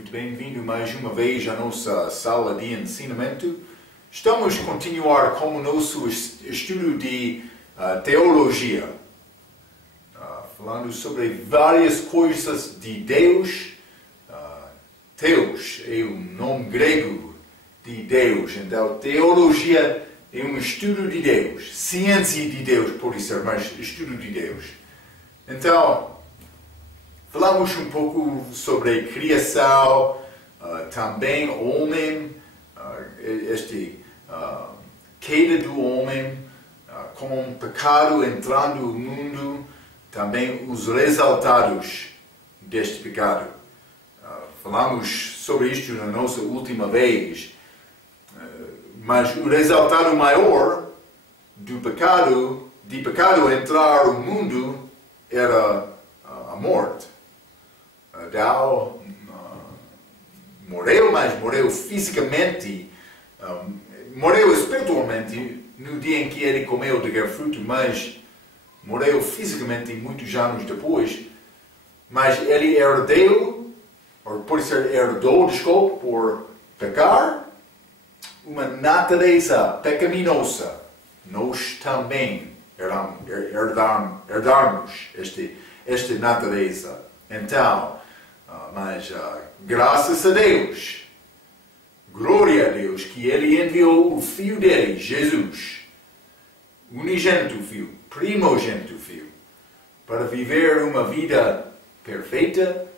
Muito bem-vindo mais uma vez à nossa sala de ensinamento. Estamos a continuar com o nosso estudo de teologia, falando sobre várias coisas de Deus. Theos é o nome grego de Deus, então teologia é um estudo de Deus, ciência de Deus pode ser, mas estudo de Deus. Então, falamos um pouco sobre a criação, também o homem, queda do homem, com o pecado entrando no mundo, também os resultados deste pecado. Falamos sobre isto na nossa última vez, mas o resultado maior do pecado, de pecado entrar no mundo, era a morte. Adão morreu, mas morreu fisicamente, morreu espiritualmente no dia em que ele comeu daquele fruto, mas morreu fisicamente muitos anos depois. Mas ele herdou, ou pode ser herdou, desculpa, por pecar, uma natureza pecaminosa. Nós também herdarmos esta natureza. Então, mas graças a Deus, glória a Deus, que Ele enviou o Filho dele, Jesus, unigênito Filho, primogênito Filho, para viver uma vida perfeita,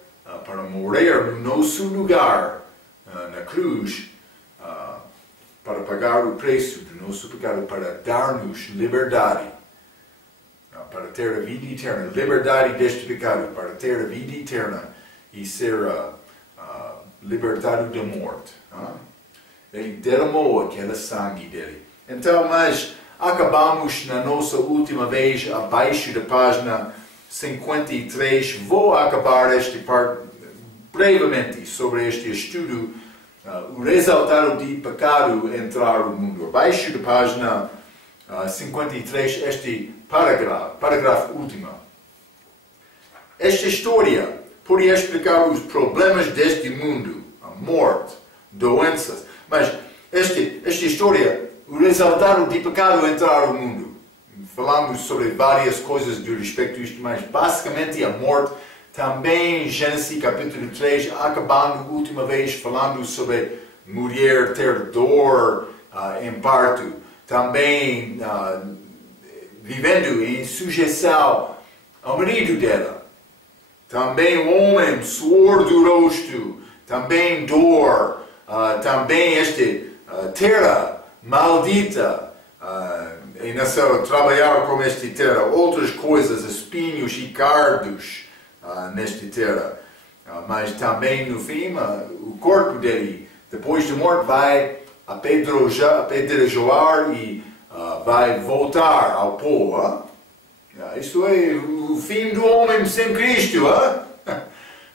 para morrer no nosso lugar na cruz, para pagar o preço do nosso pecado, para dar-nos liberdade, para ter a vida eterna, liberdade deste pecado, para ter a vida eterna e ser libertado da morte. Ele derramou aquele sangue dele. Então, mas acabamos na nossa última vez abaixo da página 53. Vou acabar esta parte brevemente sobre este estudo, o resultado de pecado entrar no mundo. Abaixo da página 53, este parágrafo último. Esta história pode explicar os problemas deste mundo, a morte, doenças, mas esta história, o resultado de pecado entrar no mundo. Falamos sobre várias coisas do respeito a isto, mas basicamente a morte. Também Gênesis capítulo 3, acabando a última vez falando sobre mulher ter dor em parto. Também vivendo em sujeição ao marido dela. Também o homem, suor do rosto. Também dor. Também terra maldita. E nasceu trabalhar com esta terra. Outras coisas, espinhos e cardos nesta terra. Mas também no fim, o corpo dele, depois da morte, vai apedrejar e vai voltar ao pó. Isto é o fim do homem sem Cristo.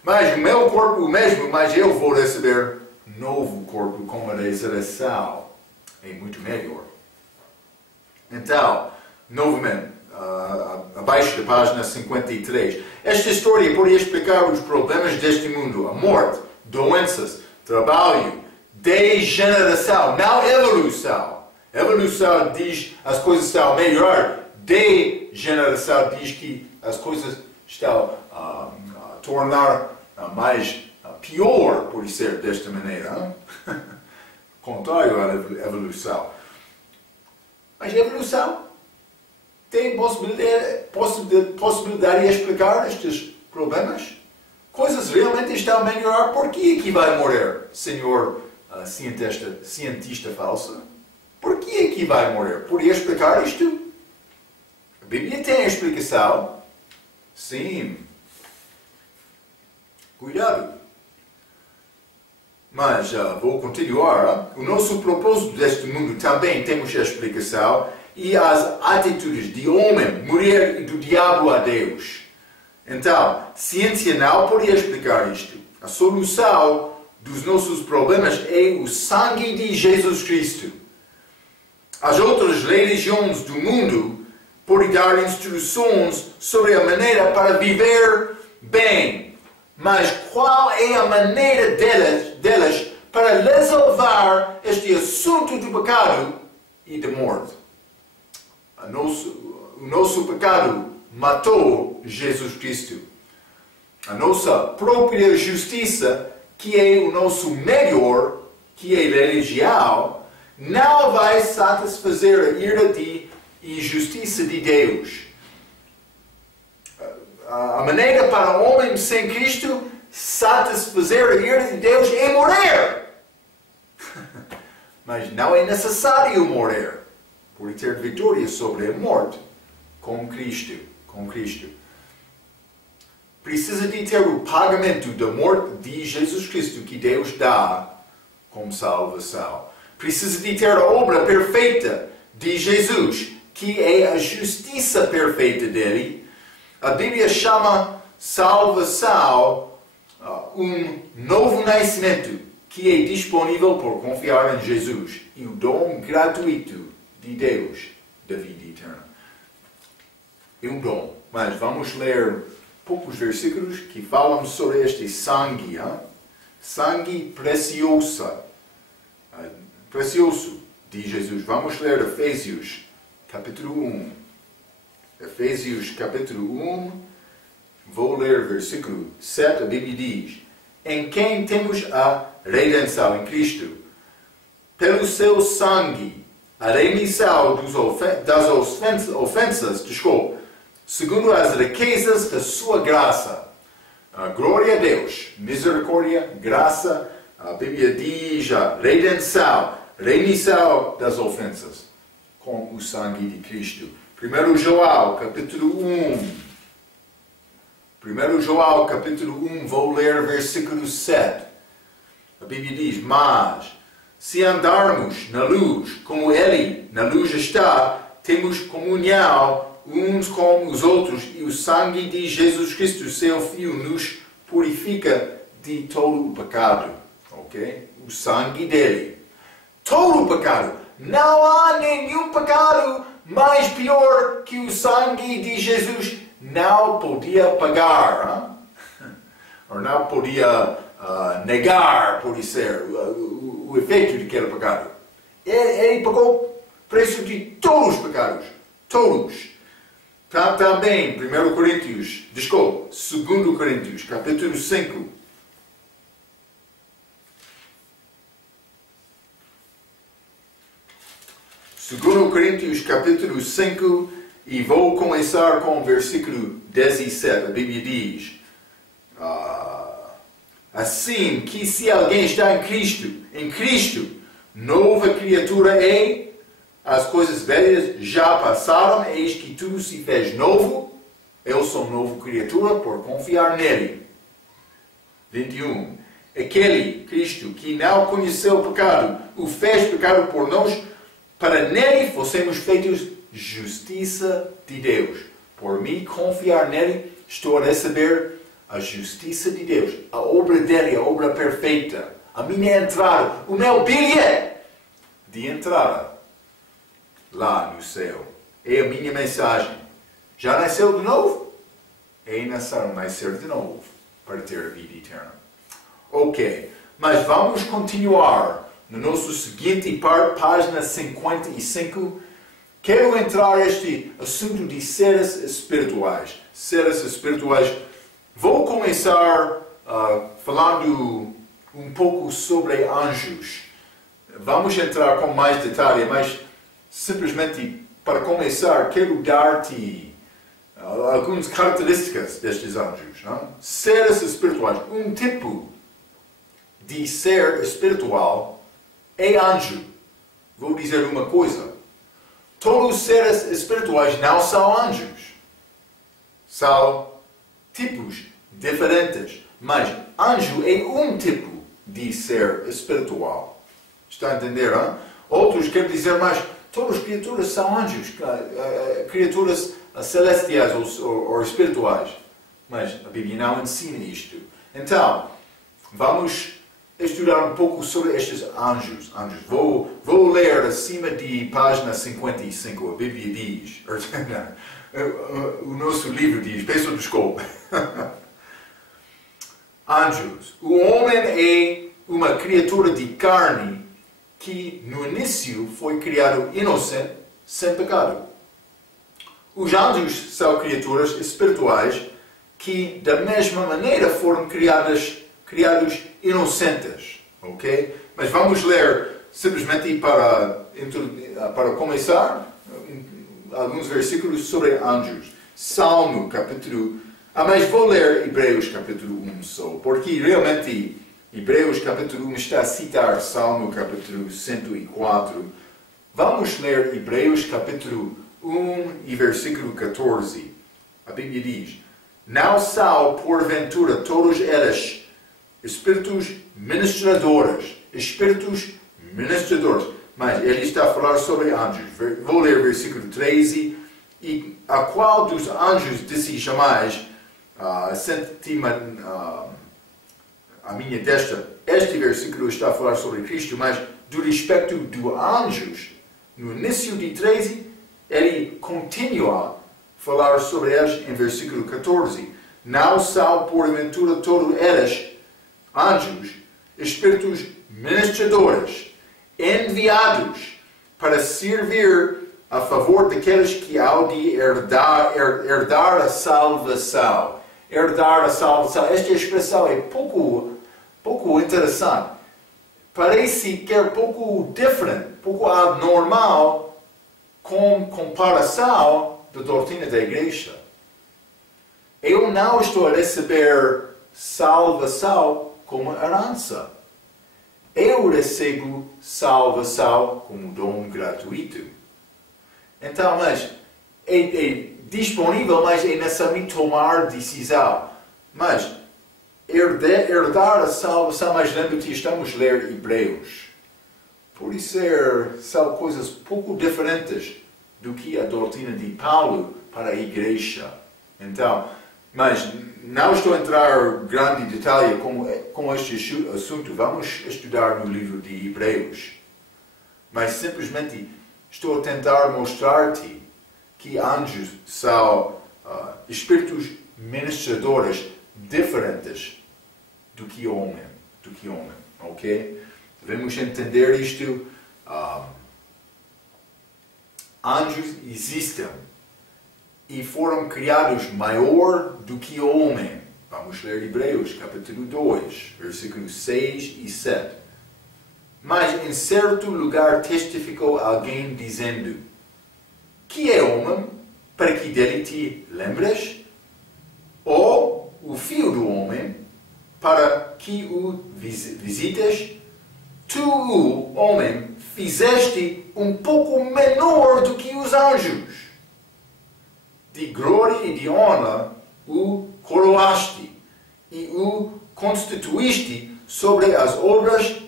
Mas o meu corpo o mesmo, mas eu vou receber novo corpo com a ressurreição. É muito melhor. Então, novamente, abaixo da página 53. Esta história pode explicar os problemas deste mundo. A morte, doenças, trabalho, degeneração, não evolução. Evolução diz as coisas estão a melhorar. Degeneração diz que as coisas estão a tornar mais pior, por ser desta maneira. Contrário à evolução. Mas a evolução tem possibilidade de explicar estes problemas? Coisas realmente estão a melhorar. Por que é que vai morrer, senhor cientista falso? Por que é que vai morrer? Podia explicar isto? A Bíblia tem a explicação. Sim. Cuidado. Mas vou continuar. O nosso propósito deste mundo também temos a explicação e as atitudes de homem, mulher e do diabo a Deus. Então, ciência não pode explicar isto. A solução dos nossos problemas é o sangue de Jesus Cristo. As outras religiões do mundo podem dar instruções sobre a maneira para viver bem, Mas qual é a maneira delas para resolver este assunto do pecado e da morte? O nosso pecado matou Jesus Cristo. A nossa própria justiça, que é o nosso melhor, que é religião, não vai satisfazer a ira e justiça de Deus. A maneira para o homem sem Cristo satisfazer a ira de Deus é morrer. Mas não é necessário morrer por ter vitória sobre a morte com Cristo. Precisa de ter o pagamento da morte de Jesus Cristo que Deus dá como salvação. Precisa de ter a obra perfeita de Jesus, que é a justiça perfeita dele. A Bíblia chama salvação um novo nascimento que é disponível por confiar em Jesus e o dom gratuito de Deus da vida eterna. É um dom, mas vamos ler poucos versículos que falam sobre este sangue. Sangue precioso de Jesus. Vamos ler Efésios capítulo 1. Efésios capítulo 1, vou ler versículo 7, a Bíblia diz: em quem temos a redenção em Cristo, pelo seu sangue, a remissão das ofensas, segundo as riquezas da sua graça. Glória a Deus, misericórdia, graça, a Bíblia diz a redenção, remissão das ofensas, com o sangue de Cristo. 1 João, capítulo 1. 1 João, capítulo 1, vou ler versículo 7. A Bíblia diz: mas, se andarmos na luz, como Ele na luz está, temos comunhão uns com os outros, e o sangue de Jesus Cristo, seu Filho, nos purifica de todo o pecado. Ok? O sangue dele. Todo o pecado. Não há nenhum pecado mais pior que o sangue de Jesus não podia pagar. Ou não podia negar, por ser, o efeito daquele pecado. Ele pagou o preço de todos os pecados. Todos. Também, 2 Coríntios, capítulo 5. 2 Coríntios, capítulo 5, e vou começar com o versículo 17. A Bíblia diz: assim que se alguém está em Cristo, nova criatura é, as coisas velhas já passaram, eis que tudo se fez novo. Eu sou nova criatura por confiar nele. 21. Aquele Cristo que não conheceu o pecado, o fez pecado por nós, para nele fossemos feitos justiça de Deus. Por mim confiar nele, estou a receber a justiça de Deus, a obra dele, a obra perfeita, a minha entrada, o meu bilhete de entrada lá no céu. É a minha mensagem. Já nasceu de novo? É nascer de novo para ter a vida eterna. Ok, mas vamos continuar no nosso seguinte parte, página 55. Quero entrar neste assunto de seres espirituais. Seres espirituais. Vou começar falando um pouco sobre anjos. Vamos entrar com mais detalhe, mas simplesmente para começar, quero dar-te algumas características destes anjos. Não? Seres espirituais. Um tipo de ser espiritual é anjo. Vou dizer uma coisa. Todos os seres espirituais não são anjos. São tipos diferentes. Mas anjo é um tipo de ser espiritual. Está a entender? Hein? Outros querem dizer, mas todas as criaturas são anjos. Criaturas celestiais ou espirituais. Mas a Bíblia não ensina isto. Então, vamos estudar um pouco sobre estes anjos. Vou ler acima de página 55. A Bíblia diz, o nosso livro diz, peço desculpa. Anjos. O homem é uma criatura de carne que no início foi criado inocente, sem pecado. Os anjos são criaturas espirituais que da mesma maneira foram criados inocentes. Ok? Mas vamos ler simplesmente para começar alguns versículos sobre anjos. Salmo capítulo... mas vou ler Hebreus capítulo 1 só, porque realmente Hebreus capítulo 1 está a citar Salmo capítulo 104. Vamos ler Hebreus capítulo 1 e versículo 14. A Bíblia diz: não são porventura todos eles espíritos ministradores. Mas ele está a falar sobre anjos. Vou ler versículo 13. E a qual dos anjos disse jamais, sente-te a minha destra. Este versículo está a falar sobre Cristo, mas do respeito dos anjos, no início de 13, ele continua a falar sobre eles em versículo 14. Não são porventura todos eles anjos, espíritos ministradores, enviados para servir a favor daqueles que hão de herdar a salvação. Herdar a salvação. Esta expressão é pouco interessante. Parece que é pouco diferente, pouco anormal com comparação da doutrina da igreja. Eu não estou a receber salvação como herança. Eu recebo salvação como dom gratuito. Então, mas é disponível, mas é necessário tomar decisão. Mas herdar a salvação, mas lembra-te, estamos a ler Hebreus. Por isso são coisas pouco diferentes do que a doutrina de Paulo para a igreja. Então, mas não estou a entrar em grande detalhe com este assunto. Vamos estudar no livro de Hebreus. Mas simplesmente estou a tentar mostrar-te que anjos são espíritos ministradores diferentes do que homem. Ok? Devemos entender isto. Anjos existem e foram criados maior do que o homem. Vamos ler Hebreus, capítulo 2, versículos 6 e 7. Mas em certo lugar testificou alguém dizendo: que é homem, para que dele te lembres? Ou o filho do homem, para que o visites? Tu, o homem, fizeste um pouco menor do que os anjos. De glória e de honra o coroaste e o constituíste sobre as obras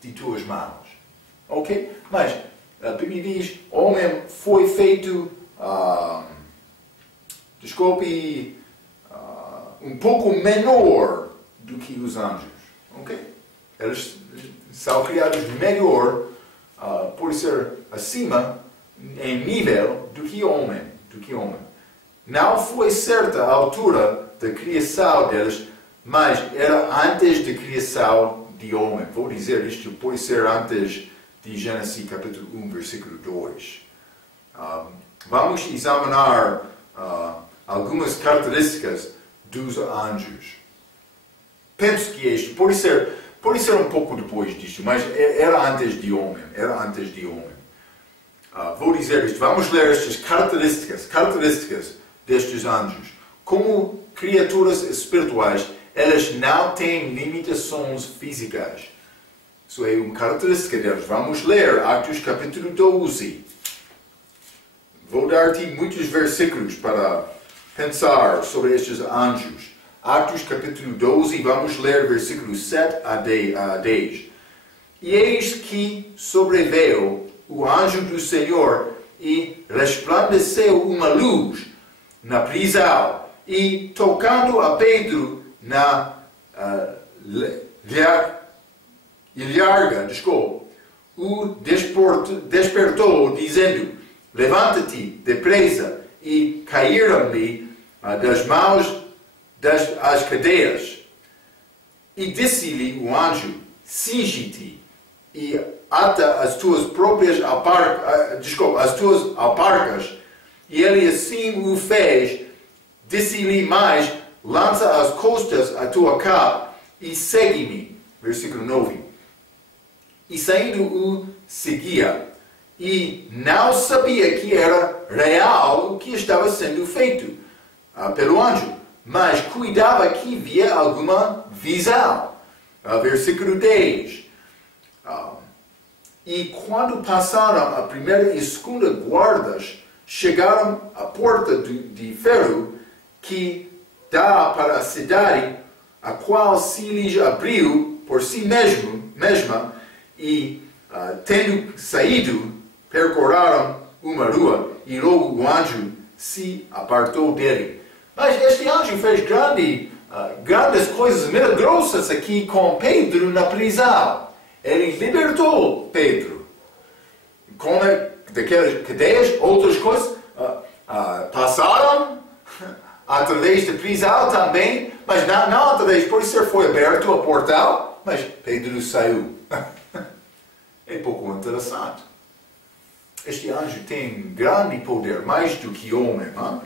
de tuas mãos. Ok? Mas a Bíblia diz: o homem foi feito, um pouco menor do que os anjos. Ok? Eles são criados melhor, por ser acima em nível do que homem. Não foi certa a altura da criação deles, mas era antes da criação de homem. Vou dizer isto, pode ser antes de Gênesis capítulo 1, versículo 2. Vamos examinar algumas características dos anjos. Penso que este pode ser um pouco depois disto, mas era antes de homem. Vou dizer isto. Vamos ler estas características destes anjos. Como criaturas espirituais, elas não têm limitações físicas. Isso é uma característica deles. Vamos ler Atos capítulo 12. Vou dar-te muitos versículos para pensar sobre estes anjos. Atos capítulo 12, vamos ler versículos 7 a 10. E eis que sobreveio o anjo do Senhor e resplandeceu uma luz na prisão, e tocando a Pedro na ilharga, o despertou, dizendo: levanta-te depressa, e caíram-lhe das mãos as cadeias. E disse-lhe o anjo, cinge-te e ata as tuas próprias as tuas alparcas. E ele assim o fez. Disse-lhe mais, lança às costas a tua capa e segue-me. Versículo 9. E saindo o seguia. E não sabia que era real o que estava sendo feito pelo anjo, mas cuidava que via alguma visão. Versículo 10. E quando passaram a primeira e segunda guardas, chegaram à porta de ferro que dá para a cidade, a qual se lhes abriu por si mesma, e tendo saído, percorreram uma rua, e logo o anjo se apartou dele. Mas este anjo fez grandes coisas milagrosas aqui com Pedro na prisão. Ele libertou Pedro. Com daquelas cadeias, outras coisas passaram através da prisão também, mas não através, por isso foi aberto o portal, mas Pedro saiu. É pouco interessante. Este anjo tem grande poder, mais do que homem. Hein?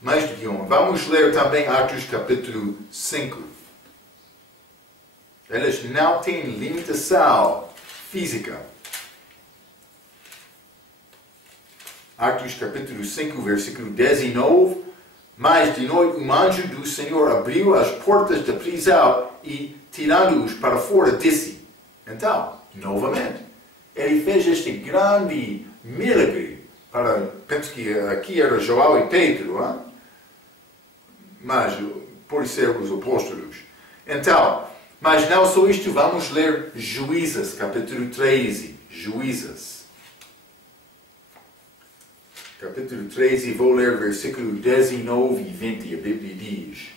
Mais do que homem. Vamos ler também Atos capítulo 5. Eles não têm limitação física. Atos capítulo 5, versículo 19. Mas de noite um anjo do Senhor abriu as portas da prisão e, tirando-os para fora, disse. Então, novamente, ele fez este grande milagre. Penso que aqui era João e Pedro, hein? Mas por ser os apóstolos. Então, mas não só isto, vamos ler Juízes, capítulo 13. Juízes. Capítulo 13, vou ler versículo 19 e 20, a Bíblia diz.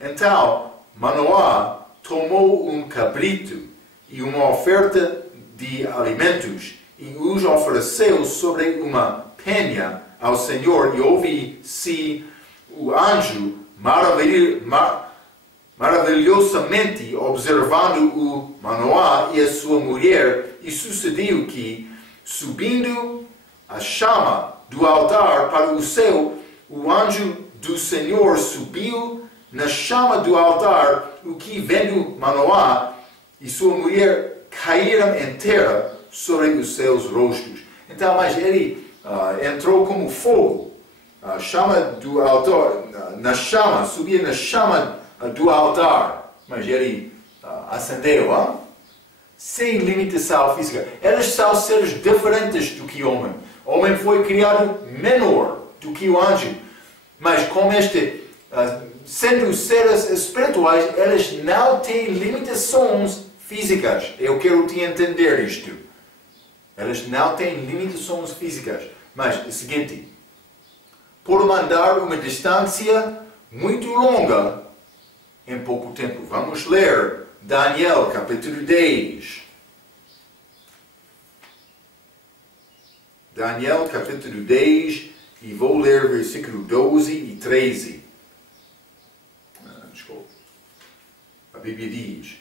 Então, Manoá tomou um cabrito e uma oferta de alimentos e os ofereceu sobre uma penha ao Senhor, e ouvi-se o anjo maravilhosamente observando o Manoá e a sua mulher, e sucedeu que, subindo a chama do altar para o céu, o anjo do Senhor subiu na chama do altar, o que, vendo Manoá e sua mulher, caíram em terra sobre os seus rostos. Então, mas ele entrou como fogo, a chama do altar, subia na chama do altar, mas ele acendeu, sem limitação física. Eles são seres diferentes do que o homem. O homem foi criado menor do que o anjo, mas como sendo seres espirituais, eles não têm limitações físicas. Eu quero te entender isto. Eles não têm limitações físicas. Mas é o seguinte, por mandar uma distância muito longa em pouco tempo. Vamos ler Daniel, capítulo 10. Daniel, capítulo 10, e vou ler versículo 12 e 13. Desculpa. A Bíblia diz.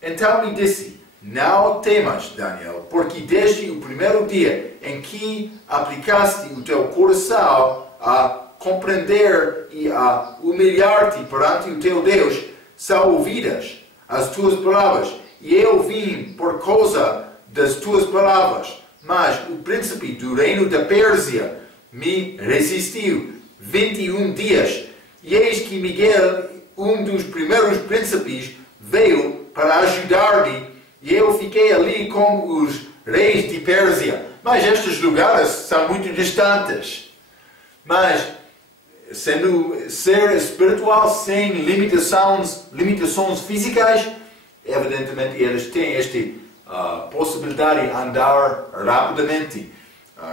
Então me disse, não temas, Daniel, porque desde o primeiro dia em que aplicaste o teu coração a compreender e a humilhar-te perante o teu Deus, são ouvidas as tuas palavras, e eu vim por causa das tuas palavras. Mas o príncipe do reino da Pérsia me resistiu 21 dias, e eis que Miguel, um dos primeiros príncipes, veio para ajudar-me, e eu fiquei ali com os reis de Pérsia. Mas estes lugares são muito distantes. Mas, sendo ser espiritual sem limitações físicas, evidentemente eles têm esta possibilidade de andar rapidamente.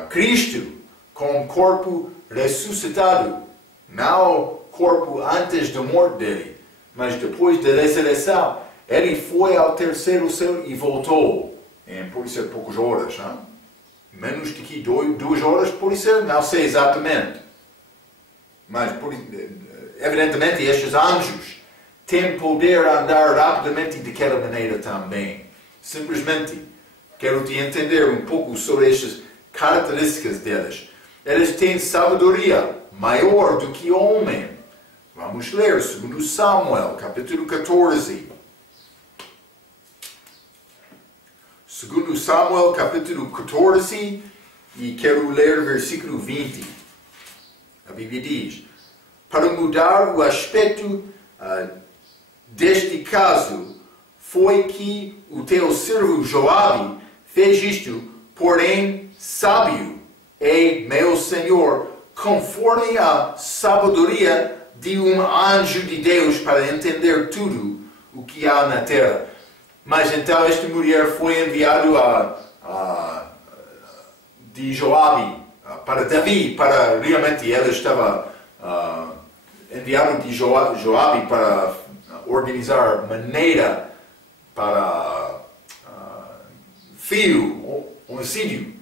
Cristo, com o corpo ressuscitado, não corpo antes da morte dele, mas depois da ressurreição, ele foi ao terceiro céu e voltou. Pode ser poucas horas, hein? Menos do que 2 horas, pode ser, não sei exatamente. Mas, evidentemente, estes anjos têm poder a andar rapidamente daquela maneira também. Simplesmente, quero te entender um pouco sobre estas características delas. Elas têm sabedoria maior do que homem. Vamos ler 2 Samuel, capítulo 14. 2 Samuel, capítulo 14, e quero ler versículo 20. A Bíblia diz: para mudar o aspecto deste caso, foi que o teu servo Joabe fez isto, porém sábio é meu Senhor, conforme a sabedoria de um anjo de Deus para entender tudo o que há na terra. Mas então esta mulher foi enviada de Joabe para Davi, para realmente ela estava enviada de Joabe para organizar maneira para filho, homicídio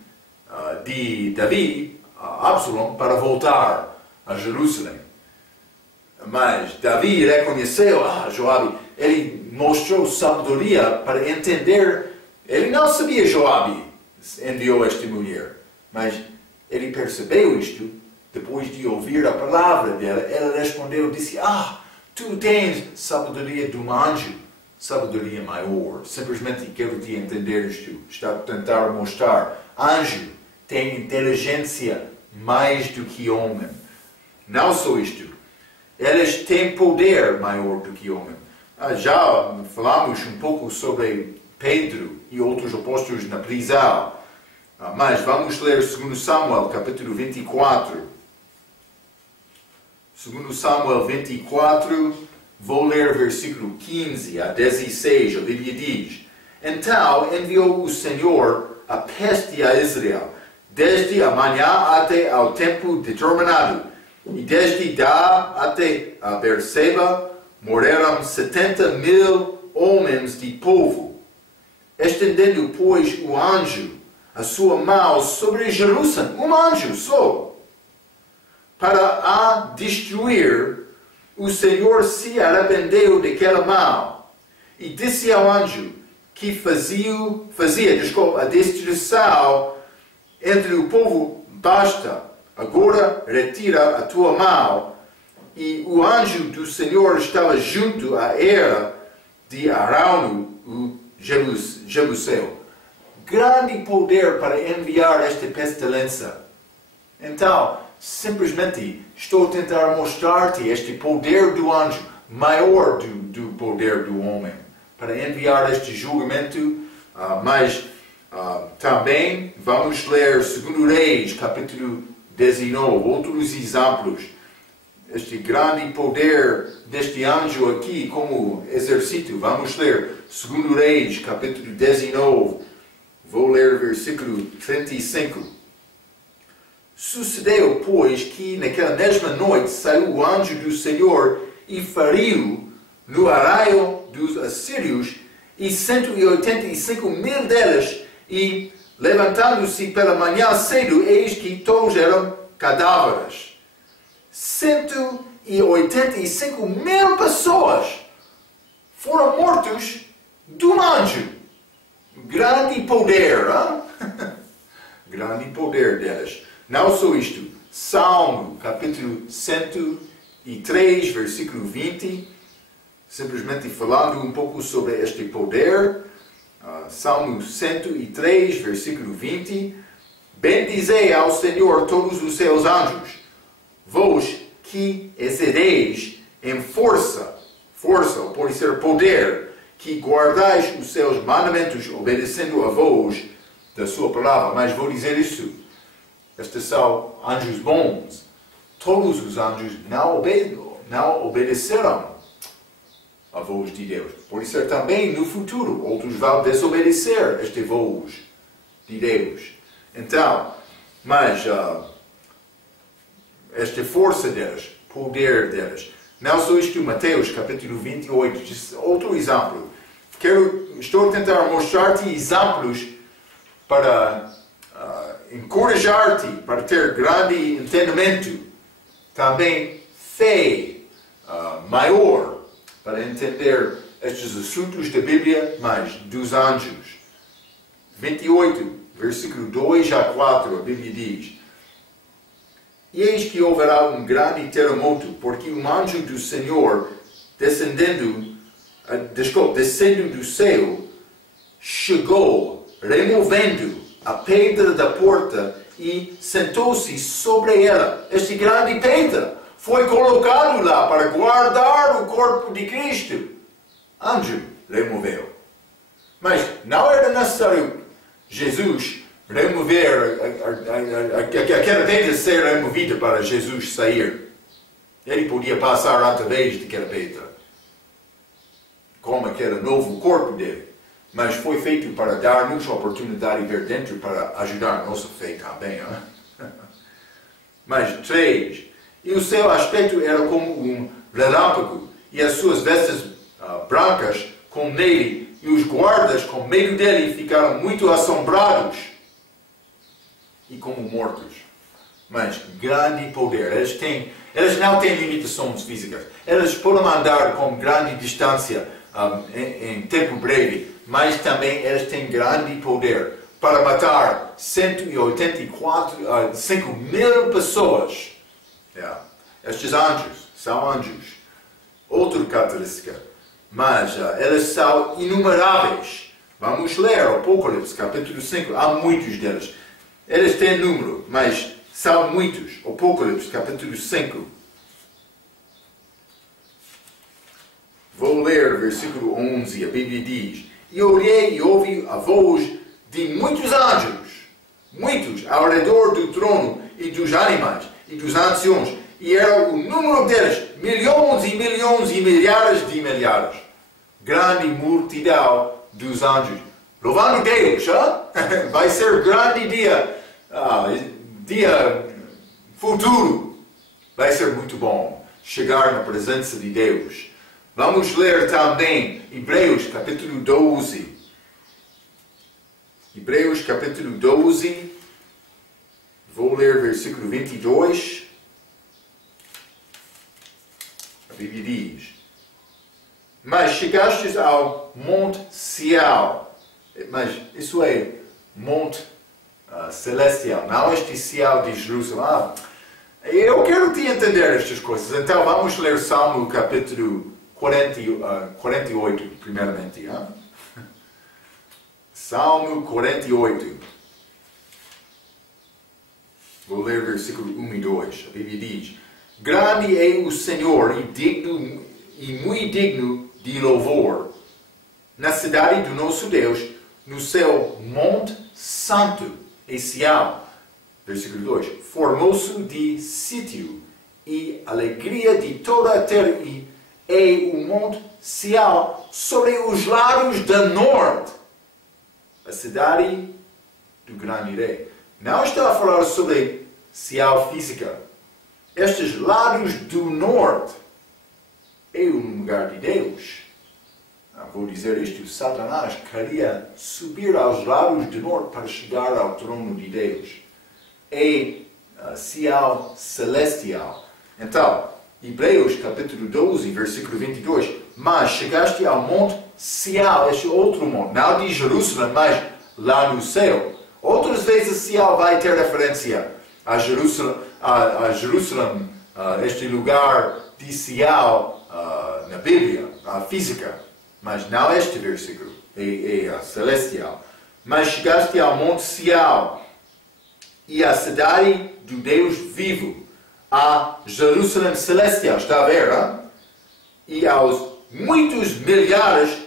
de Davi, Absalom, para voltar a Jerusalém. Mas Davi reconheceu, Joabe, ele mostrou sabedoria para entender. Ele não sabia Joabe enviou esta mulher, mas ele percebeu isto depois de ouvir a palavra dela. Ela respondeu, disse, tu tens sabedoria de um anjo, sabedoria maior. Simplesmente quero te entender isto. Está a tentar mostrar, anjo tem inteligência mais do que homem. Não só isto. Elas têm poder maior do que homem. Já falamos um pouco sobre Pedro e outros apóstolos na prisão. Mas vamos ler 2 Samuel, capítulo 24. 2 Samuel 24, vou ler versículo 15 a 16. A Bíblia diz: então enviou o Senhor a peste a Israel, desde a manhã até ao tempo determinado. E desde Dan até a Berseba morreram 70.000 homens de povo. Estendendo, pois, o anjo a sua mão sobre Jerusalém, um anjo só, para a destruir, o Senhor se arrependeu daquela mão e disse ao anjo que fazia a destruição entre o povo: basta. Agora retira a tua mão. E o anjo do Senhor estava junto à era de Araúno, o Jebuseu. Grande poder para enviar esta pestilência. Então, simplesmente estou a tentar mostrar-te este poder do anjo, maior do poder do homem, para enviar este julgamento. Mas também vamos ler 2 Reis, capítulo 19, outros exemplos. Este grande poder deste anjo aqui como exército. Vamos ler 2 Reis, capítulo 19. Vou ler versículo 35. Sucedeu, pois, que naquela mesma noite saiu o anjo do Senhor e feriu no arraial dos assírios e 185.000 delas, e levantando-se pela manhã cedo, eis que todos eram cadáveres. 185.000 pessoas foram mortos de um anjo. Grande poder, hein? Grande poder delas. Não só isto. Salmo, capítulo 103, versículo 20. Simplesmente falando um pouco sobre este poder. Salmo 103, versículo 20. Bendizei ao Senhor todos os seus anjos, vós que excedeis em força, ou pode ser poder, que guardais os seus mandamentos, obedecendo a voz da sua palavra. Mas vou dizer isso, estes são anjos bons. Todos os anjos não obedeceram a voz de Deus. Pode ser também no futuro, outros vão desobedecer esta voz de Deus. Então, mas esta força delas, poder delas. Não só isto, Mateus capítulo 28, outro exemplo. Estou a tentar mostrar-te exemplos para encorajar-te, para ter grande entendimento. Também fé maior. para entender estes assuntos da Bíblia, mas dos anjos. 28, versículo 2 a 4, a Bíblia diz: E eis que houverá um grande terremoto, porque um anjo do Senhor, descendo do céu, chegou, removendo a pedra da porta e sentou-se sobre ela. Esta grande pedra foi colocado lá para guardar o corpo de Cristo. Anjo removeu. Mas não era necessário Jesus remover aquela pedra ser removida para Jesus sair. Ele podia passar através daquela pedra, como aquele novo corpo dele. Mas foi feito para dar-nos a oportunidade de ver dentro, para ajudar a nossa fé também. Mas 3. E o seu aspecto era como um relâmpago, e as suas vestes brancas como nele, e os guardas, com medo dele, ficaram muito assombrados e como mortos. Mas grande poder. Eles não têm limitações físicas. Eles podem andar com grande distância em tempo breve, mas também eles têm grande poder para matar 5.000 pessoas. Estes anjos são anjos. Outra característica. Mas eles são inumeráveis. Vamos ler Apocalipse, capítulo 5. Há muitos deles. Eles têm número, mas são muitos. Apocalipse, capítulo 5. Vou ler versículo 11. A Bíblia diz: E olhei e ouvi a voz de muitos anjos, muitos, ao redor do trono e dos animais e dos anciãos. E era o número deles, milhões e milhões e milhares de milhares. Grande multidão dos anjos. Louvando Deus, vai ser grande dia futuro. Vai ser muito bom chegar na presença de Deus. Vamos ler também Hebreus capítulo 12. Hebreus capítulo 12. Vou ler versículo 22. A Bíblia diz: Mas chegastes ao Monte Sião. Mas isso é Monte Celestial, não este Sião de Jerusalém. Eu quero te entender estas coisas. Então vamos ler Salmo capítulo 48, primeiramente. Salmo 48. Vou ler versículo 1 e 2. A Bíblia diz: Grande é o Senhor e muito digno de louvor na cidade do nosso Deus, no seu monte santo e Sião. Versículo 2. Formoso de sítio e alegria de toda a terra é o monte Sião sobre os lados do norte, a cidade do grande rei. Não está a falar sobre Sião física. Estes lados do norte é o lugar de Deus. Vou dizer isto: Satanás queria subir aos lados do norte para chegar ao trono de Deus. É Sião celestial. Então, Hebreus capítulo 12, versículo 22. Mas chegaste ao monte Sião, este outro monte, não de Jerusalém, mas lá no céu. Outras vezes Sião vai ter referência a Jerusalém, este lugar de Sião na Bíblia, a física. Mas não este versículo, é celestial. Mas chegaste ao monte Sião e à cidade do Deus vivo, a Jerusalém celestial, está a ver? E aos muitos milhares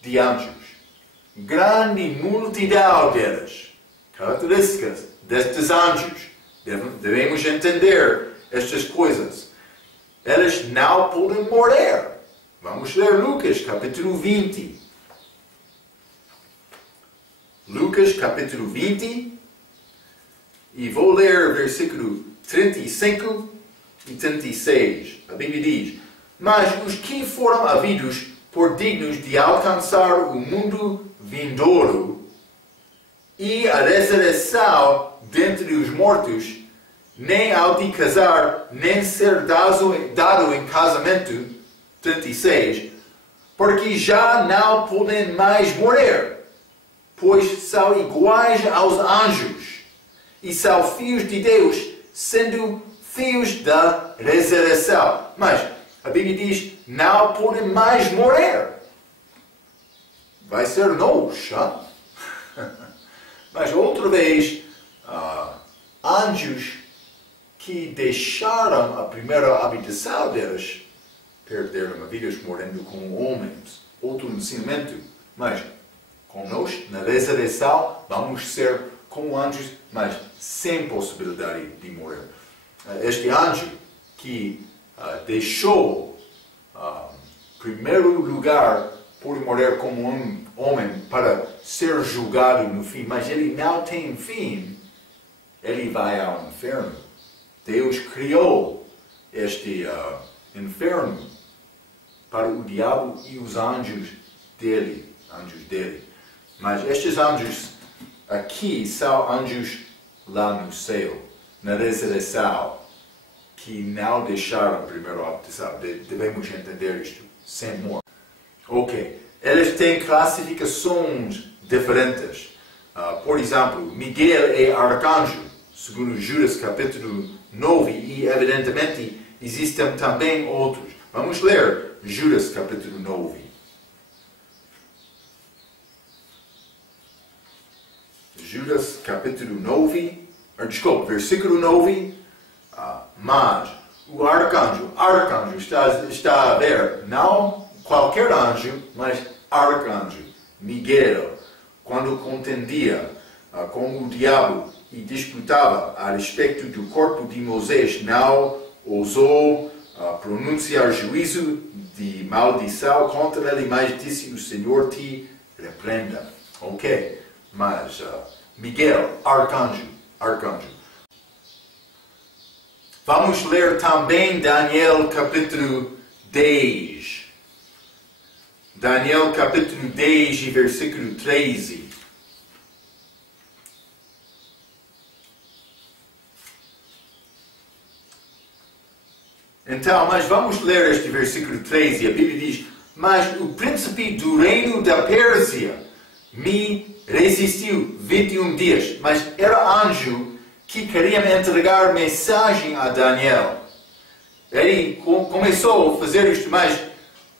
de anjos. Grande multidão deles. Características destes anjos. Devemos entender estas coisas. Eles não podem morrer. Vamos ler Lucas, capítulo 20. Lucas, capítulo 20. E vou ler versículo 35 e 36. A Bíblia diz: Mas os que foram havidos por dignos de alcançar o mundo vindouro e a ressurreição dentre os mortos, nem ao de casar, nem ser dado em casamento, 36, porque já não podem mais morrer, pois são iguais aos anjos, e são filhos de Deus, sendo filhos da ressurreição. Mas a Bíblia diz, não podem mais morrer. Vai ser nós, hein? Mas outra vez, anjos que deixaram a primeira habitação deles, perderam a vida morrendo como homens. Outro ensinamento. Mas, conosco, na ressurreição, vamos ser como anjos, mas sem possibilidade de morrer. Este anjo que deixou primeiro lugar por morrer como um homem para ser julgado no fim, mas ele não tem fim, ele vai ao inferno. Deus criou este inferno para o diabo e os anjos dele. Mas estes anjos aqui são anjos lá no céu, na ressurreição, que não deixaram a primeira habitação. Devemos entender isto sem morte. Ok, eles têm classificações diferentes. Por exemplo, Miguel é arcanjo, segundo Judas capítulo 9, e evidentemente existem também outros. Vamos ler Judas capítulo 9. Judas capítulo 9, versículo 9, mas o arcanjo está a ver, não qualquer anjo, mas arcanjo, Miguel, quando contendia com o diabo e disputava a respeito do corpo de Moisés, não ousou pronunciar juízo de maldição contra ele, mas disse, o Senhor te repreenda. Ok, mas Miguel, arcanjo. Vamos ler também Daniel capítulo 10. Daniel capítulo 10 e versículo 13. Então, mas vamos ler este versículo 13. A Bíblia diz, mas o príncipe do reino da Pérsia me resistiu 21 dias. Mas era anjo que queria entregar mensagem a Daniel. Ele começou a fazer isto, mas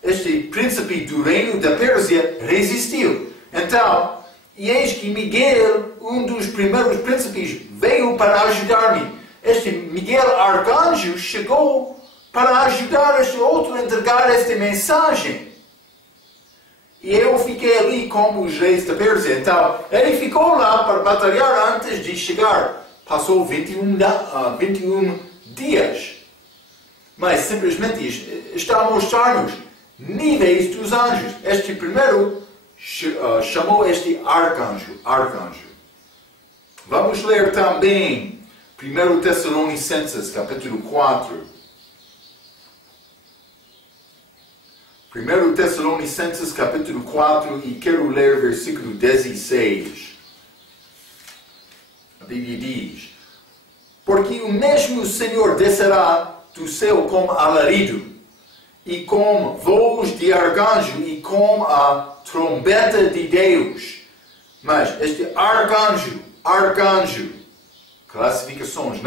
este príncipe do reino da Pérsia resistiu. Então, e eis que Miguel, um dos primeiros príncipes, veio para ajudar-me. Este Miguel arcanjo chegou para ajudar este outro a entregar esta mensagem. E eu fiquei ali como os reis da Pérsia. Então, ele ficou lá para batalhar antes de chegar. Passou 21 dias. Mas simplesmente está a mostrar-nos níveis dos anjos. Este primeiro chamou este arcanjo. Vamos ler também 1 Tessalonicenses capítulo 4. 1 Tessalonicenses capítulo 4 e quero ler versículo 16. A Bíblia diz, porque o mesmo Senhor descerá do céu com alarido, e com voz de arcanjo, e com a trombeta de Deus. Mas este arcanjo, classificações,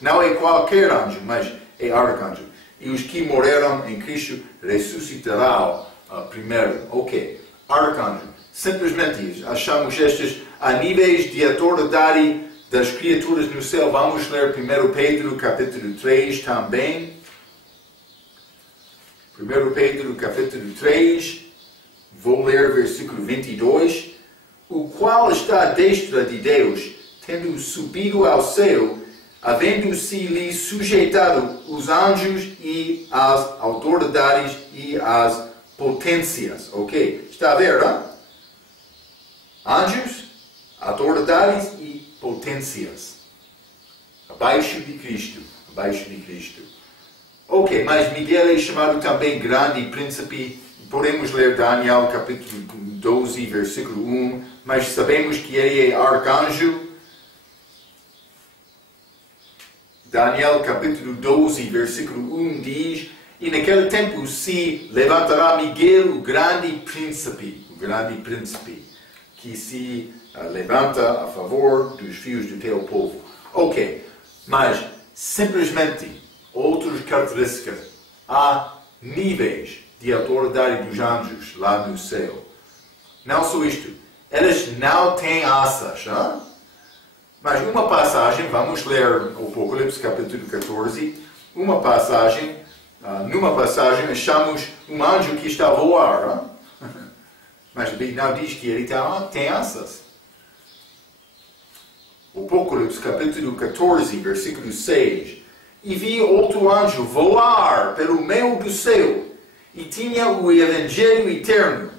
não é qualquer anjo, mas é arcanjo. E os que morreram em Cristo ressuscitarão primeiro. Ok, arcanjo. Simplesmente achamos estes a níveis de autoridade das criaturas no céu. Vamos ler 1 Pedro capítulo 3 também. 1 Pedro capítulo 3, vou ler versículo 22. O qual está à destra de Deus, tendo subido ao céu, havendo-se lhe sujeitado os anjos e as autoridades e as potências. Ok? Está a ver, hein? Anjos, autoridades e potências. Abaixo de Cristo. Ok, mas Miguel é chamado também grande príncipe. Podemos ler Daniel capítulo 12, versículo 1. Mas sabemos que ele é arcanjo. Daniel capítulo 12, versículo 1 diz, E naquele tempo se levantará Miguel, o grande príncipe, que se levanta a favor dos filhos do teu povo. Ok, mas simplesmente outras características. Há níveis de autoridade dos anjos lá no céu. Não só isto, eles não têm asas. Hein? Mas uma passagem, vamos ler o Apocalipse capítulo 14, numa passagem achamos um anjo que está a voar. Hein? Mas a Bíblia não diz que ele tem asas. O Apocalipse capítulo 14, versículo 6. E vi outro anjo voar pelo meio do céu, e tinha o Evangelho eterno,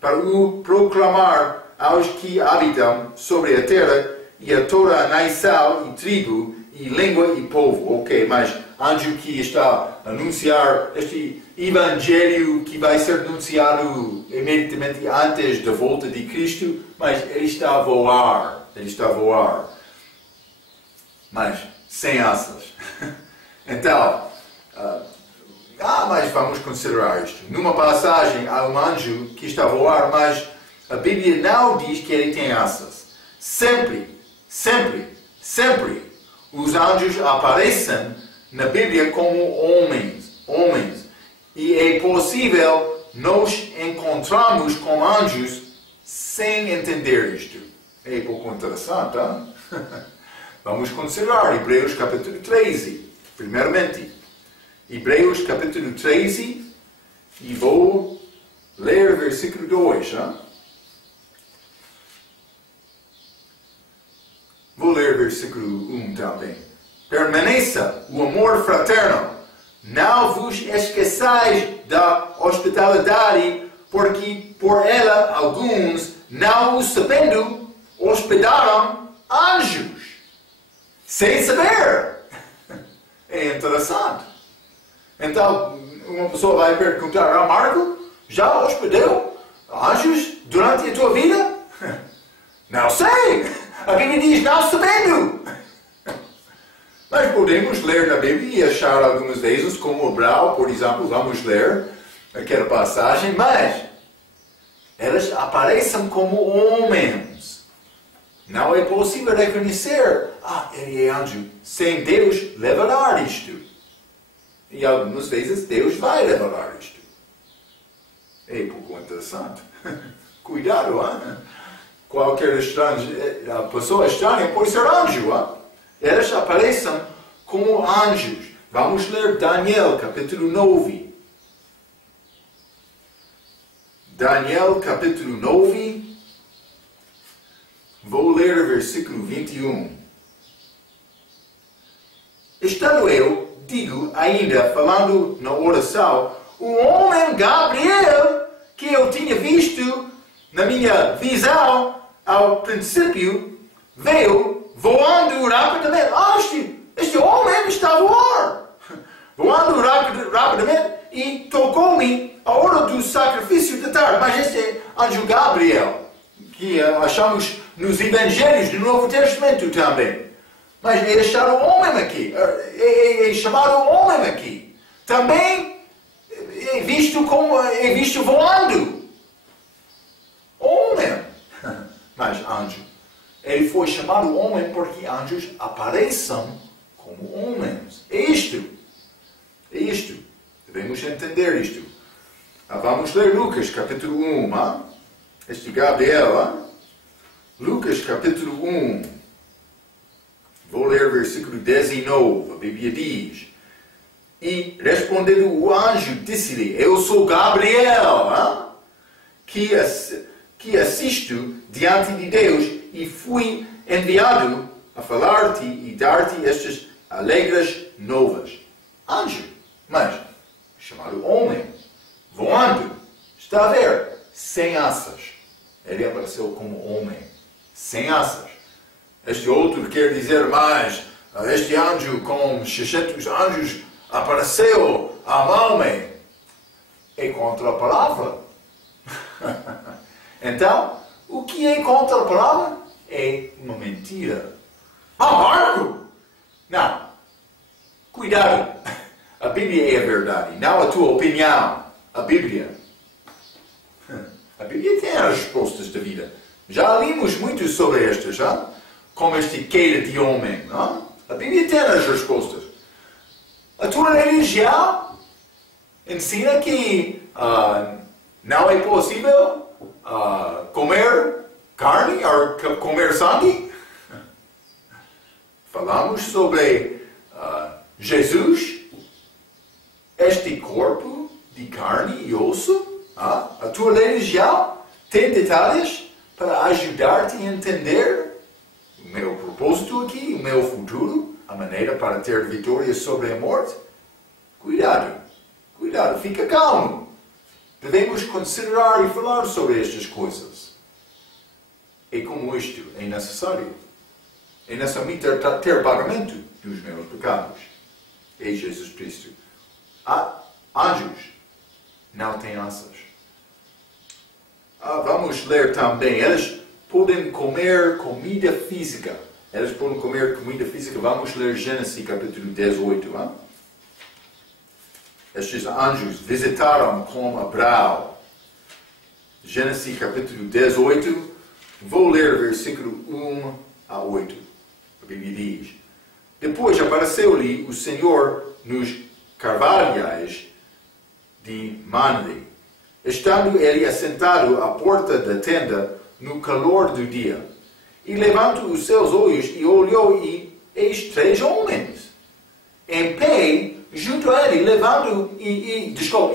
para o proclamar aos que habitam sobre a terra, e a toda a nação, e tribo, e língua, e povo. Ok, mas anjo que está a anunciar este Evangelho que vai ser anunciado imediatamente antes da volta de Cristo, mas ele está a voar. Mas sem asas. Então, mas vamos considerar isto. Numa passagem há um anjo que está a voar, mas a Bíblia não diz que ele tem asas. Sempre os anjos aparecem na Bíblia como homens. E é possível nós encontrarmos com anjos sem entender isto. É pouco interessante, hein? Vamos considerar Hebreus capítulo 13, primeiramente. Hebreus capítulo 13, e vou ler versículo 2. Hein? Vou ler versículo 1 também. Permaneça o amor fraterno. Não vos esqueçais da hospitalidade, porque por ela alguns, não o sabendo, hospedaram anjos. Sem saber. É interessante. Então, uma pessoa vai perguntar, Marco, já hospedou anjos durante a tua vida? Não sei. A Bíblia diz, não sabendo. Mas podemos ler na Bíblia e achar algumas vezes, como Abraão, por exemplo, vamos ler aquela passagem, mas elas aparecem como homens. Não é possível reconhecer, ele é anjo, sem Deus revelar isto. E algumas vezes Deus vai revelar isto. É pouco interessante. Cuidado, hein? Qualquer pessoa estranha pode ser anjo. Hein? Eles aparecem como anjos. Vamos ler Daniel, capítulo 9. Daniel, capítulo 9. Vou ler o versículo 21. Estando eu, digo ainda, falando na oração, o homem Gabriel, que eu tinha visto na minha visão ao princípio, veio voando rapidamente. Este homem está a voar. Voando rapidamente e tocou-me a hora do sacrifício de tarde. Mas este é anjo Gabriel, que achamos nos Evangelhos do Novo Testamento também. Mas é chamado homem aqui. É chamado homem aqui. Também é visto voando. Homem. Mas anjo. Ele foi chamado homem porque anjos aparecem como homens. É isto. Devemos entender isto. Vamos ler Lucas capítulo 1. Este Gabriel. Lucas capítulo 1. Vou ler o versículo 19. A Bíblia diz: E respondendo o anjo, disse-lhe: Eu sou Gabriel, que assisto diante de Deus, e fui enviado a falar-te e dar-te estas alegres novas. Anjo, mas chamado homem, voando, está a ver, sem asas. Ele apareceu como homem, sem asas. Este outro quer dizer mais, este anjo com 600 anjos apareceu a homem. É contra a palavra. Então, o que é contra a palavra? É uma mentira. Marco! Não. Cuidado. A Bíblia é a verdade, não a tua opinião. A Bíblia. A Bíblia tem as respostas da vida. Já lemos muito sobre estas, já? Como este queda de homem. Não? A Bíblia tem as respostas. A tua religião ensina que não é possível comer carne ou comer sangue. Falamos sobre Jesus, este corpo de carne e osso. A tua religião tem detalhes para ajudar-te a entender o meu propósito aqui, o meu futuro, a maneira para ter vitória sobre a morte. Cuidado, cuidado, fica calmo. Devemos considerar e falar sobre estas coisas. E como isto é necessário. É necessário ter pagamento dos meus pecados. É Jesus Cristo. Anjos não têm asas. Vamos ler também. Eles podem comer comida física. Eles podem comer comida física. Vamos ler Gênesis capítulo 18. Estes anjos visitaram com Abraão. Gênesis capítulo 18. Vou ler versículo 1 a 8. A Bíblia diz: Depois apareceu-lhe o Senhor nos carvalhais de Mamre, estando ele assentado à porta da tenda no calor do dia. E levantou os seus olhos e olhou, e eis 3 homens em pé junto a ele,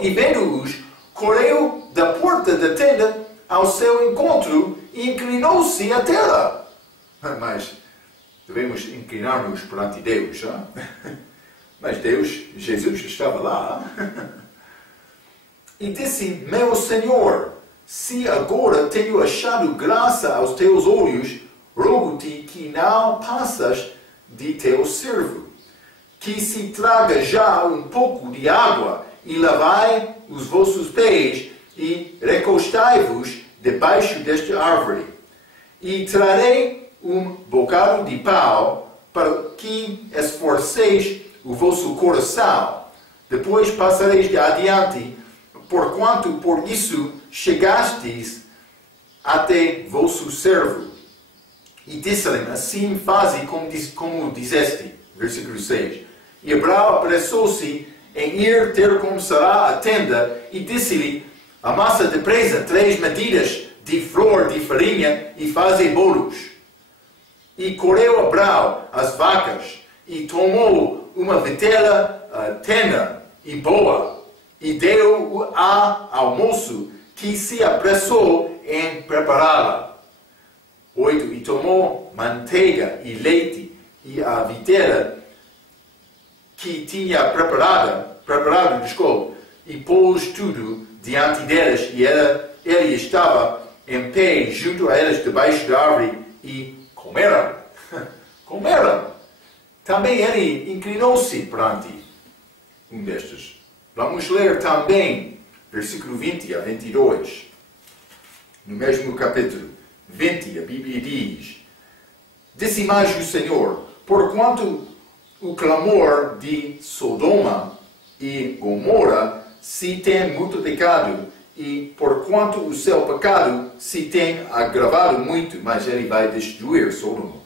e vendo-os, correu da porta da tenda ao seu encontro e inclinou-se à terra. Mas devemos inclinar-nos perante Deus, hein? Mas Jesus estava lá. E disse: Meu Senhor, se agora tenho achado graça aos teus olhos, rogo-te que não passas de teu servo, que se traga já um pouco de água, e lavai os vossos pés, e recostai-vos debaixo desta árvore. E trarei um bocado de pau, para que esforceis o vosso coração. Depois passareis adiante, porquanto por isso chegastes até vosso servo. E disse-lhe: Assim faze como disseste. Versículo 6. E Abraão apressou-se em ir ter com Sará a tenda, e disse-lhe: Amassa depressa 3 medidas de flor de farinha, e faze bolos. E correu Abraão às vacas, e tomou uma vitela tenra e boa, e deu-a ao moço, que se apressou em prepará-la. 8. E tomou manteiga e leite, e a vitela que tinha preparado, e pôs tudo diante deles, e ele estava em pé junto a eles debaixo da árvore, e comeram. Comeram. Também ele inclinou-se perante um destes. Vamos ler também versículo 20 a 22. No mesmo capítulo 20, a Bíblia diz: Disse mais o Senhor: Porquanto o clamor de Sodoma e Gomorra se tem multiplicado, e porquanto o seu pecado se tem agravado muito, mas ele vai destruir Sodoma.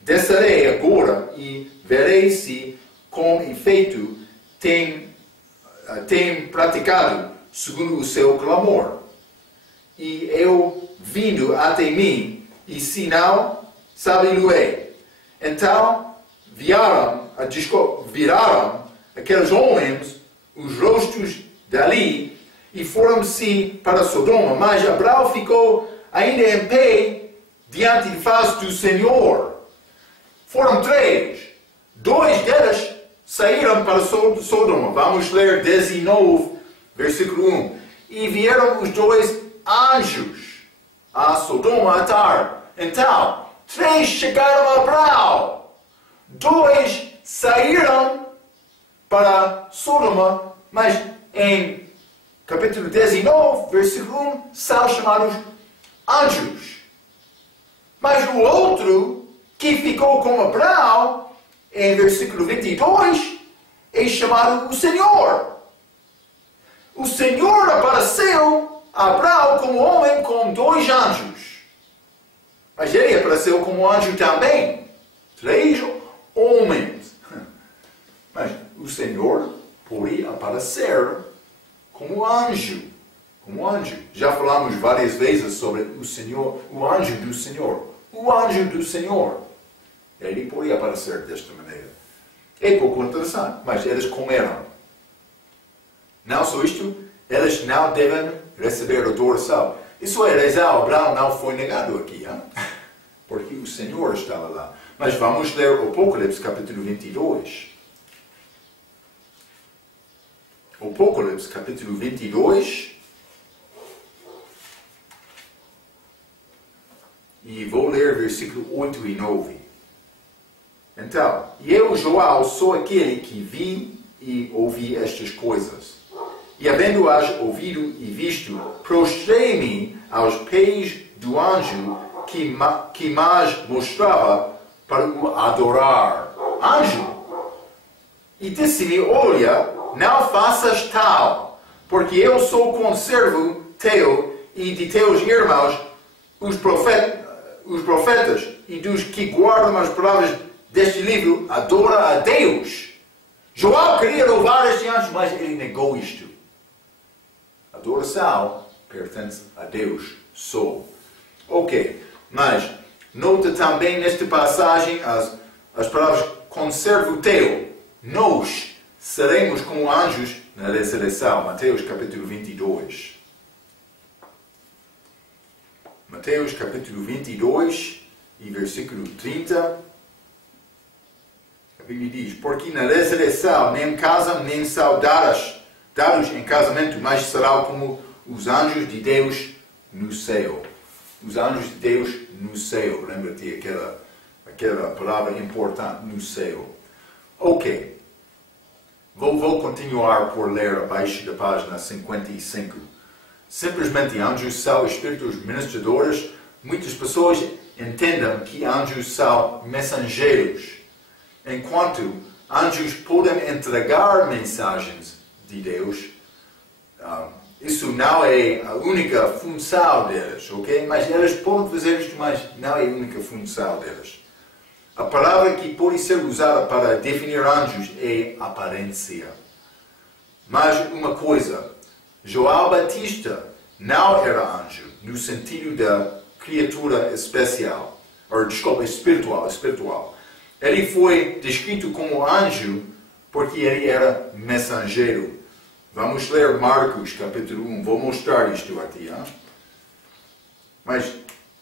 Descerei agora e verei se com efeito tem praticado segundo o seu clamor. E eu vindo até mim, e se não, sabe-lo-ei. Então viraram aqueles homens os rostos dali, e foram-se para Sodoma. Mas Abraão ficou ainda em pé diante da face do Senhor. Foram 3. 2 deles saíram para Sodoma. Vamos ler 19, versículo 1. E vieram os 2 anjos a Sodoma à tarde. Então, 3 chegaram a Abraão. 2 saíram para Sodoma, mas em capítulo 19, versículo 1, são chamados anjos. Mas o outro, que ficou com Abraão, em versículo 22, é chamado o Senhor. O Senhor apareceu a Abraão como homem com 2 anjos. Mas ele apareceu como anjo também. 3 homens. Mas o Senhor podia aparecer como anjo. Como anjo. Já falamos várias vezes sobre o Senhor, o anjo do Senhor. O anjo do Senhor. Ele podia aparecer desta maneira. É pouco interessante, mas eles comeram. Não só isto, eles não devem receber adoração. Isso é razão, Abraão não foi negado aqui, hein? Porque o Senhor estava lá. Mas vamos ler o Apocalipse capítulo 22. O Apocalipse capítulo 22. E vou ler versículo 8 e 9. Então, eu, João, sou aquele que vi e ouvi estas coisas. E havendo-as ouvido e visto, prostrei-me aos pés do anjo que mais mostrava para o adorar. Anjo! E disse-me, olha, não faças tal, porque eu sou conservo teu e de teus irmãos, os profetas, e dos que guardam as palavras deste livro, adora a Deus. João queria louvar este anjo, mas ele negou isto. A adoração pertence a Deus só. Ok, mas nota também nesta passagem as palavras conservo teu. Nós seremos como anjos na ressurreição. Mateus capítulo 22. Mateus capítulo 22 e versículo 30. A Bíblia diz, porque na ressurreição nem casam nem são dados em casamento, mas serão como os anjos de Deus no céu. Os anjos de Deus no céu. Lembra-te aquela palavra importante, no céu. Ok. Vou continuar por ler abaixo da página 55. Simplesmente anjos são espíritos ministradores. Muitas pessoas entendem que anjos são mensageiros. Enquanto anjos podem entregar mensagens de Deus, isso não é a única função deles, ok? Mas eles podem fazer isto, mas não é a única função deles. A palavra que pode ser usada para definir anjos é aparência. Mas uma coisa, João Batista não era anjo, no sentido da criatura especial, espiritual. Ele foi descrito como anjo porque ele era mensageiro. Vamos ler Marcos capítulo 1. Vou mostrar isto aqui. Hein? Mas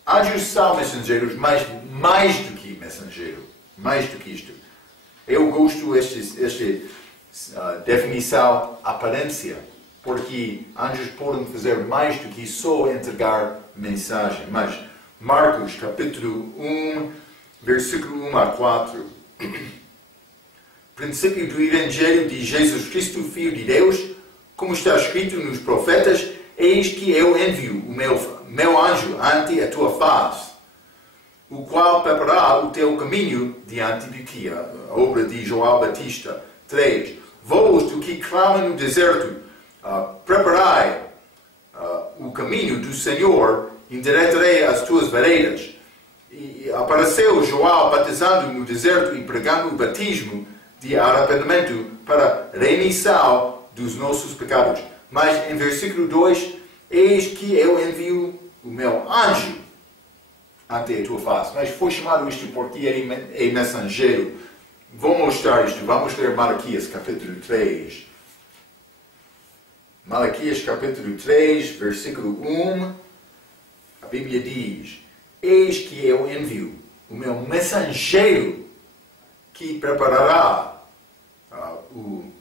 anjos são mensageiros, mas mais do que mensageiro. Mais do que isto. Eu gosto desta definição aparência. Porque anjos podem fazer mais do que só entregar mensagem. Mas Marcos capítulo 1, versículo 1 a 4. Princípio do Evangelho de Jesus Cristo, Filho de Deus, como está escrito nos profetas, eis que eu envio o meu anjo ante a tua face, o qual preparará o teu caminho diante de ti. A obra de João Batista. 3. Vós do que clamam no deserto, preparai o caminho do Senhor, endireitarei as tuas veredas. E apareceu João batizando no deserto e pregando o batismo de arrependimento para remissão dos nossos pecados. Mas em versículo 2, eis que eu envio o meu anjo ante a tua face. Mas foi chamado isto porque ele é mensageiro. Vou mostrar isto. Vamos ler Malaquias capítulo 3. Malaquias capítulo 3, versículo 1. A Bíblia diz, eis que eu envio o meu mensageiro que preparará o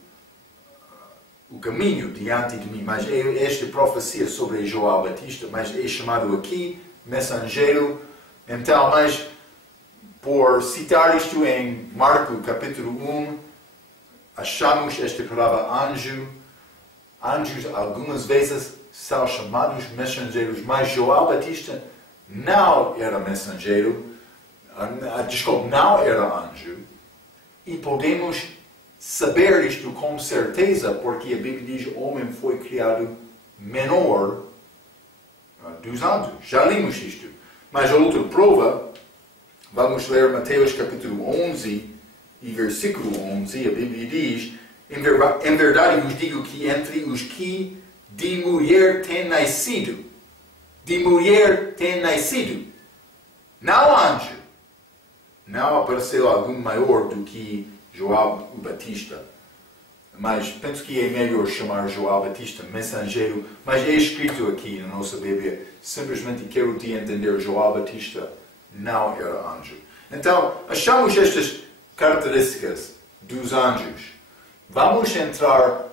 caminho diante de mim. Mas esta profecia sobre João Batista, mas é chamado aqui mensageiro. Então, mas por citar isto em Marcos capítulo 1, achamos esta palavra anjo. Anjos algumas vezes são chamados mensageiros, mas João Batista não era mensageiro, não era anjo. E podemos saber isto com certeza, porque a Bíblia diz que o homem foi criado menor dos anjos. Já limos isto. Mas a outra prova, vamos ler Mateus capítulo 11 e versículo 11, a Bíblia diz: em verdade vos digo que entre os que de mulher têm nascido, não anjo, não apareceu algum maior do que João o Batista. Mas penso que é melhor chamar João Batista mensageiro, mas é escrito aqui na nossa Bíblia, simplesmente quero te entender, João Batista não era anjo. Então, achamos estas características dos anjos. Vamos entrar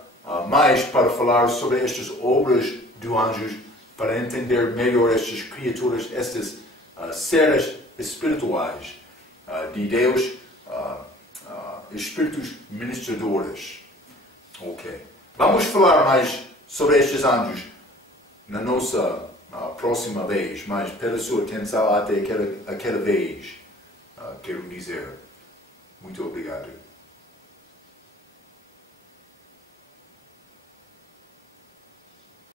mais para falar sobre estas obras dos anjos, para entender melhor estas criaturas, estes seres espirituais de Deus, espíritos ministradores. Ok. Vamos falar mais sobre estes anjos na nossa próxima vez, mas pela sua atenção até aquela vez, quero dizer muito obrigado.